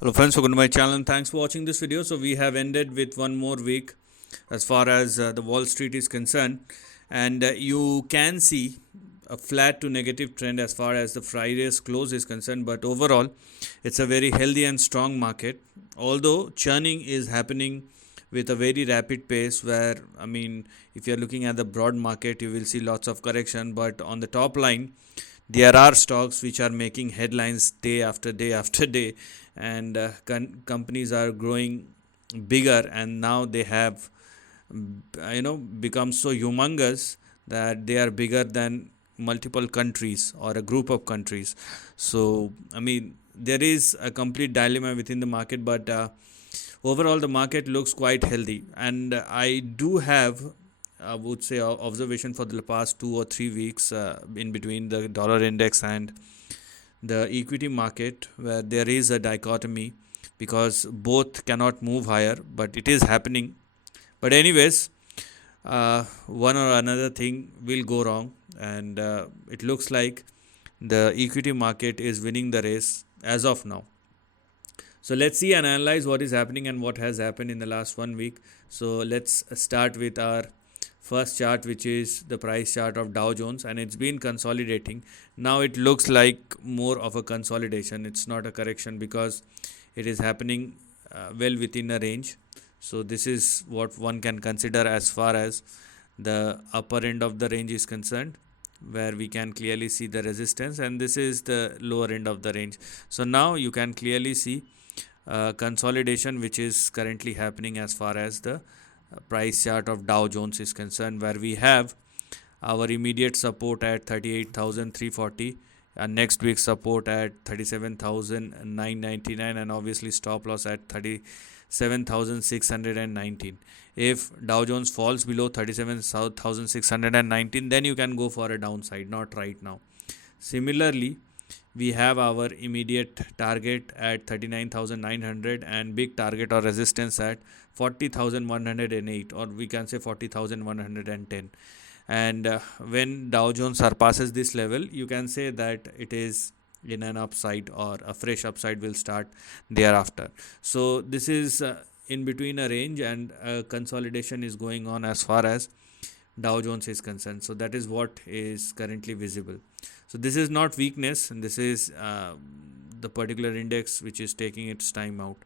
Hello friends, welcome to my channel and thanks for watching this video. So we have ended with one more week as far as the Wall Street is concerned, and you can see a flat to negative trend as far as the Friday's close is concerned, but overall it's a very healthy and strong market, although churning is happening with a very rapid pace where, if you're looking at the broad market, you will see lots of correction, but on the top line there are stocks which are making headlines day after day after day, and companies are growing bigger, and now they have become so humongous that they are bigger than multiple countries or a group of countries. So there is a complete dilemma within the market, but overall the market looks quite healthy, and I do have, I would say, observation for the past 2 or 3 weeks in between the dollar index and the equity market, where there is a dichotomy because both cannot move higher, but it is happening. But anyways, one or another thing will go wrong, and it looks like the equity market is winning the race as of now. So let's see and analyze what is happening and what has happened in the last 1 week. So let's start with our first chart, which is the price chart of Dow Jones, and it's been consolidating. Now it looks like more of a consolidation. It's not a correction because it is happening well within a range. So this is what one can consider as far as the upper end of the range is concerned, where we can clearly see the resistance, and this is the lower end of the range. So now you can clearly see consolidation which is currently happening as far as the price chart of Dow Jones is concerned, where we have our immediate support at 38,340 and next week's support at 37,999, and obviously stop loss at 37,619. If Dow Jones falls below 37,619, then you can go for a downside, not right now. Similarly, we have our immediate target at 39,900 and big target or resistance at 40,108, or we can say 40,110. And when Dow Jones surpasses this level, you can say that it is in an upside, or a fresh upside will start thereafter. So this is in between a range, and consolidation is going on as far as Dow Jones is concerned. So that is what is currently visible. So this is not weakness, and this is the particular index which is taking its time out.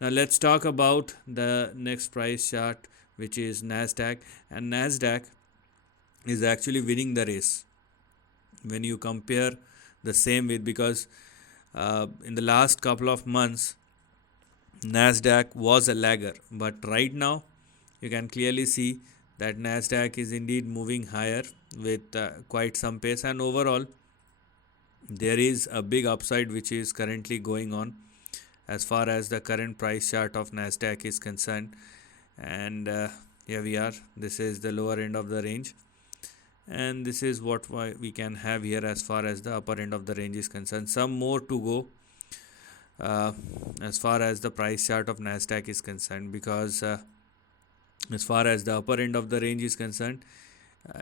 Now let's talk about the next price chart, which is NASDAQ, and NASDAQ is actually winning the race when you compare the same with, because in the last couple of months NASDAQ was a lagger, but right now you can clearly see that NASDAQ is indeed moving higher with quite some pace, and overall there is a big upside which is currently going on as far as the current price chart of NASDAQ is concerned. And here we are, this is the lower end of the range, and this is what we can have here as far as the upper end of the range is concerned. Some more to go as far as the price chart of NASDAQ is concerned, because as far as the upper end of the range is concerned,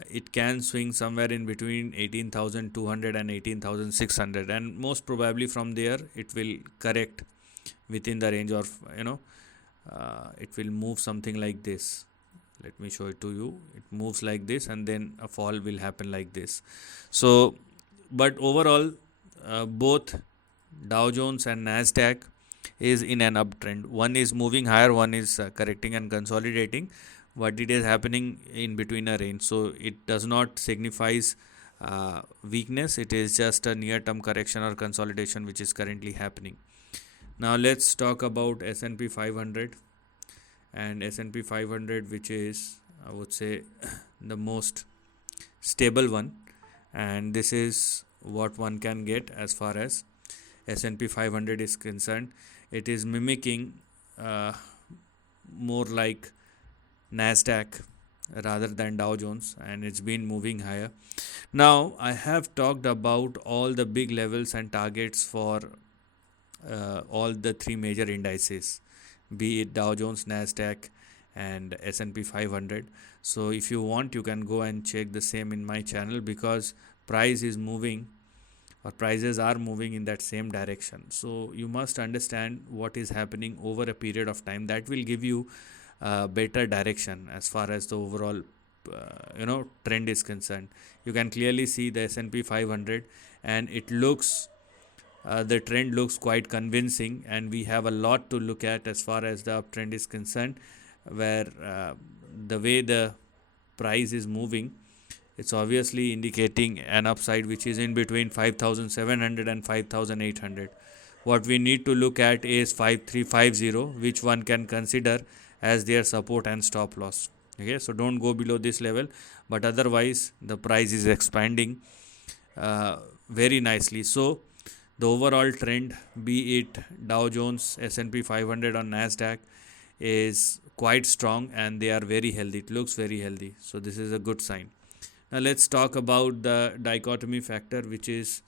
it can swing somewhere in between 18,200 and 18,600, and most probably from there it will correct within the range, or it will move something like this. Let me show it to you. It moves like this, and then a fall will happen like this. So but overall both Dow Jones and NASDAQ is in an uptrend. One is moving higher, one is correcting and consolidating, but it is happening in between a range. So it does not signifies weakness. It is just a near-term correction or consolidation which is currently happening. Now let's talk about S&P 500, and S&P 500, which is, I would say, the most stable one, and this is what one can get as far as S&P 500 is concerned. It is mimicking more like NASDAQ rather than Dow Jones, and it's been moving higher. Now I have talked about all the big levels and targets for all the three major indices, be it Dow Jones, NASDAQ and S&P 500. So if you want, you can go and check the same in my channel, because price is moving or prices are moving in that same direction. So you must understand what is happening over a period of time. That will give you better direction as far as the overall trend is concerned. You can clearly see the S&P 500, and it looks the trend looks quite convincing, and we have a lot to look at as far as the uptrend is concerned, where the way the price is moving, it's obviously indicating an upside which is in between 5700 and 5800. What we need to look at is 5350, which one can consider as their support and stop loss. Okay, so don't go below this level, but otherwise the price is expanding very nicely. So the overall trend, be it Dow Jones, S&P 500 or NASDAQ, is quite strong, and they are very healthy. It looks very healthy. So this is a good sign. Now let's talk about the dichotomy factor, which is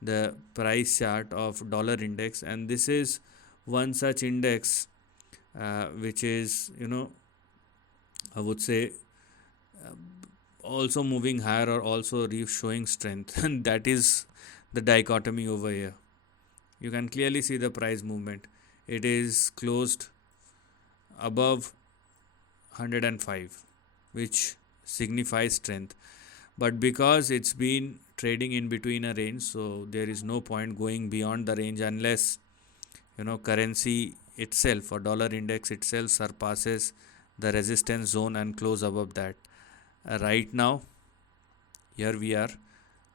the price chart of dollar index, and this is one such index which is, I would say, also moving higher or also showing strength, and that is the dichotomy over here. You can clearly see the price movement. It is closed above 105, which signifies strength, but because it's been trading in between a range, so there is no point going beyond the range unless currency itself or dollar index itself surpasses the resistance zone and close above that. Right now, here we are.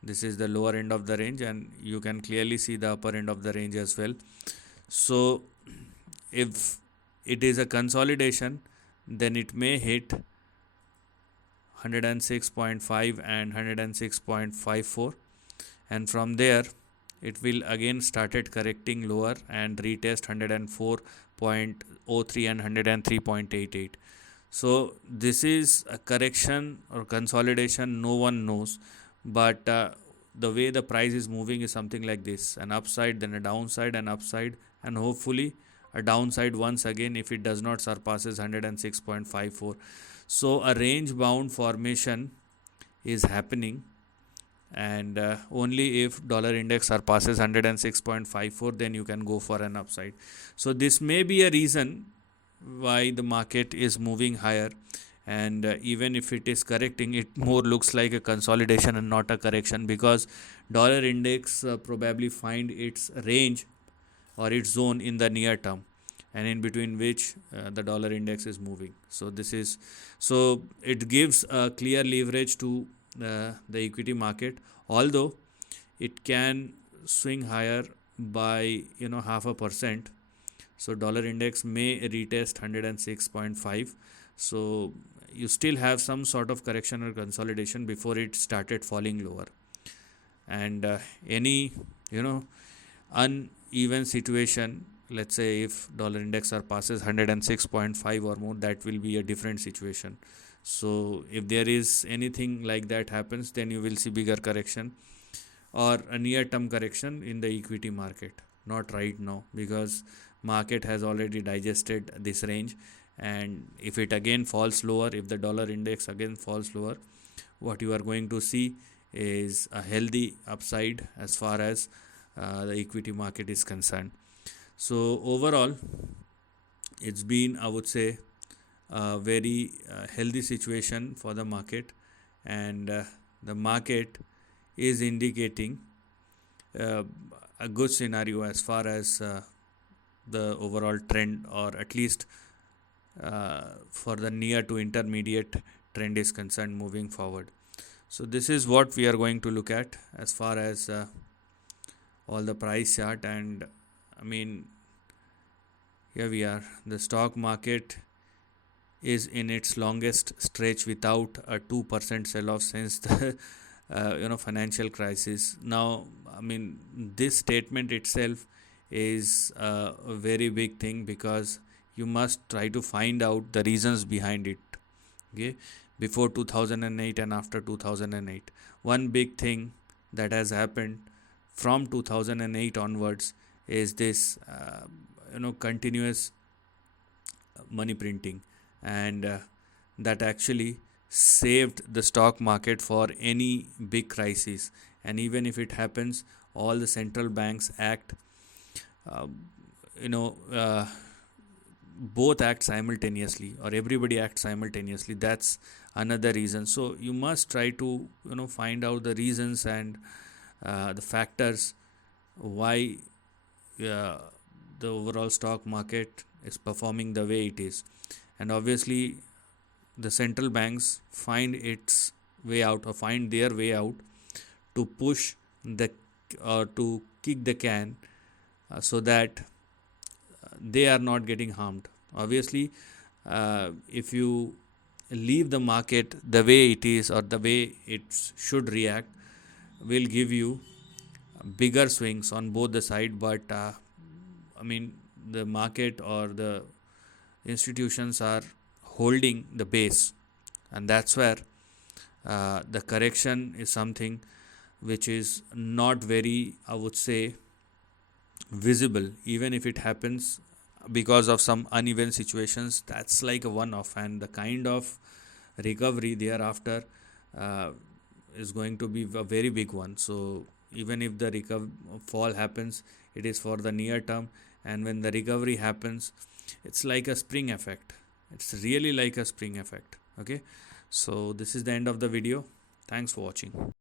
This is the lower end of the range, and you can clearly see the upper end of the range as well. So if it is a consolidation, then it may hit 106.5 and 106.54, and from there it will again started correcting lower and retest 104.03 and 103.88. So this is a correction or consolidation, no one knows, but the way the price is moving is something like this: an upside, then a downside, an upside, and hopefully a downside once again if it does not surpasses 106.54. So a range bound formation is happening, and only if dollar index surpasses 106.54, then you can go for an upside. So this may be a reason why the market is moving higher, and even if it is correcting, it more looks like a consolidation and not a correction, because dollar index probably find its range or its zone in the near term, and in between which the dollar index is moving. So it gives a clear leverage to the equity market, although it can swing higher by 0.5%. So dollar index may retest 106.5. So you still have some sort of correction or consolidation before it started falling lower, and any uneven situation, let's say if dollar index surpasses 106.5 or more, that will be a different situation. So if there is anything like that happens, then you will see bigger correction or a near term correction in the equity market. Not right now, because market has already digested this range, and if it again falls lower, if the dollar index again falls lower, what you are going to see is a healthy upside as far as the equity market is concerned. So overall, it's been, I would say, a very healthy situation for the market, and the market is indicating a good scenario as far as the overall trend, or at least for the near to intermediate trend is concerned moving forward. So this is what we are going to look at as far as all the price chart, and I mean, here we are. The stock market is in its longest stretch without a 2% sell-off since the financial crisis. Now, I mean, this statement itself is a very big thing, because you must try to find out the reasons behind it. Okay, before 2008 and after 2008, one big thing that has happened from 2008 onwards is this continuous money printing, and that actually saved the stock market for any big crisis. And even if it happens, all the central banks act, uh, you know, both act simultaneously, or everybody acts simultaneously. That's another reason. So you must try to, find out the reasons and the factors why uh, the overall stock market is performing the way it is. And obviously the central banks find its way out, or find their way out, to push the, or to kick the can, so that they are not getting harmed. Obviously, if you leave the market the way it is, or the way it should react, will give you bigger swings on both the side. But the market or the institutions are holding the base, and that's where the correction is something which is not very, I would say, visible. Even if it happens because of some uneven situations, that's like a one-off, and the kind of recovery thereafter uh, is going to be a very big one. So even if the fall happens, it is for the near term, and when the recovery happens, it's like a spring effect. It's really like a spring effect. Okay, so this is the end of the video. Thanks for watching.